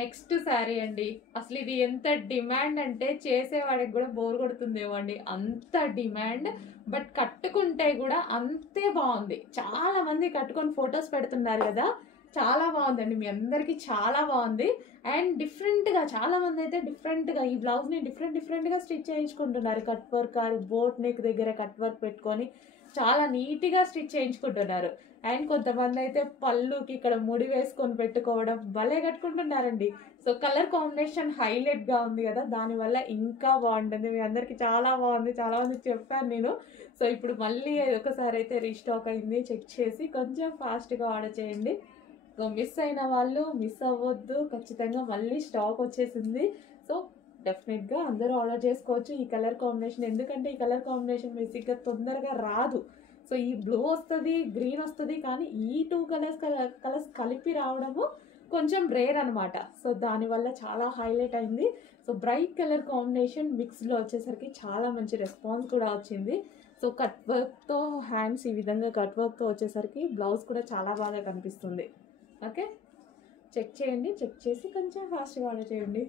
Next sari అండి. అసలు ఇది ఎంత డిమాండ్ అంటే చేసేవాడికి కూడా బోర్ కొడుతుందేమో అండి, అంత డిమాండ్. బట్ కట్టుకుంటే కూడా అంతే బాగుంది. చాలా మంది కట్టుకొని ఫొటోస్ పెడుతున్నారు కదా, చాలా బాగుందండి. మీ అందరికీ చాలా బాగుంది. అండ్ డిఫరెంట్గా చాలా మంది అయితే డిఫరెంట్గా ఈ బ్లౌజ్ని డిఫరెంట్గా స్టిచ్ చేయించుకుంటున్నారు. Cut work or boat neck దగ్గర కట్ వర్క్ పెట్టుకొని చాలా నీట్గా స్టిచ్ చేయించుకుంటున్నారు. అండ్ కొంతమంది అయితే పళ్ళుకి ఇక్కడ ముడి వేసుకొని పెట్టుకోవడం భలే కట్టుకుంటున్నారండి. సో కలర్ కాంబినేషన్ హైలైట్గా ఉంది కదా, దానివల్ల ఇంకా బాగుంటుంది. మీ అందరికీ చాలా బాగుంది, చాలా మందికి చెప్పాను నేను. సో ఇప్పుడు మళ్ళీ ఒకసారి అయితే రీస్టాక్ అయింది, చెక్ చేసి కొంచెం ఫాస్ట్గా ఆర్డర్ చేయండి. సో మిస్ అయిన వాళ్ళు మిస్ అవ్వద్దు, ఖచ్చితంగా మళ్ళీ స్టాక్ వచ్చేసింది. సో డెఫినెట్గా అందరూ ఆర్డర్ చేసుకోవచ్చు ఈ కలర్ కాంబినేషన్. ఎందుకంటే ఈ కలర్ కాంబినేషన్ బేసిక్గా తొందరగా రాదు. సో ఈ బ్లూ వస్తుంది, గ్రీన్ వస్తుంది, కానీ ఈ టూ కలర్స్ కలిపి రావడము కొంచెం రేర్ అనమాట. సో దానివల్ల చాలా హైలైట్ అయింది. సో బ్రైట్ కలర్ కాంబినేషన్ మిక్స్లో వచ్చేసరికి చాలా మంచి రెస్పాన్స్ కూడా వచ్చింది. సో కట్ వర్క్తో హ్యాండ్స్ ఈ విధంగా కట్ వర్క్తో వచ్చేసరికి బ్లౌజ్ కూడా చాలా బాగా కనిపిస్తుంది. ఓకే, చెక్ చేయండి, చెక్ చేసి కొంచెం ఫాస్ట్గా ఆర్డర్ చేయండి.